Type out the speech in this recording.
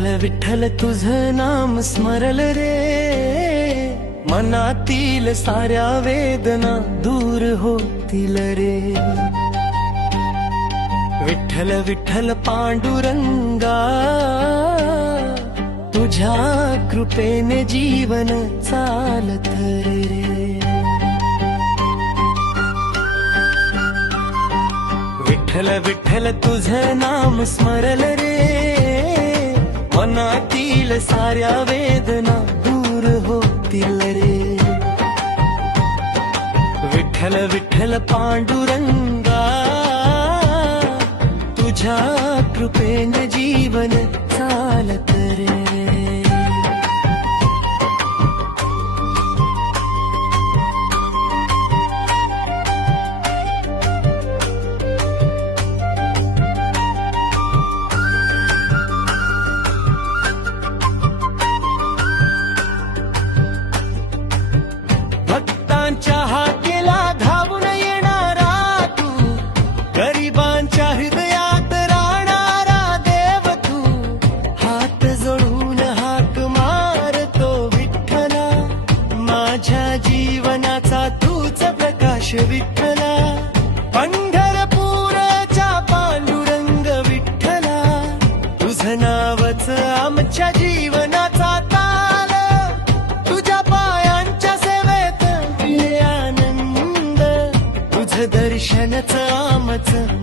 विठ्ठल विठ्ठल तुझं नाम स्मरल रे, मनातील साऱ्या वेदना दूर होतील रे. विठ्ठल विठ्ठल पांडुरंगा, तुझ्या कृपेने जीवन चालत रे. विठ्ठल विठ्ठल तुझं नाम स्मरल रे, मनातील साऱ्या वेदना दूर होतील रे. विठ्ठल विठ्ठल पांडुरंगा, तुझ्या कृपेने जीवन चालत रे. भक्तांच्या हाकेला धावून येणारा तू, गरिबांच्या हृदयात राहणारा देव तू. हात जोडून हाक मारतो विठ्ठला, माझ्या जीवनाचा तूच प्रकाश विठ्ठला. पंढरपूरच्या पांडुरंग विठ्ठला, तुझं नावच आमच्या जीवनाचा ताल. तुझ्या पायांच्या सेवेत आनंद, तुझं दर्शनच आमचं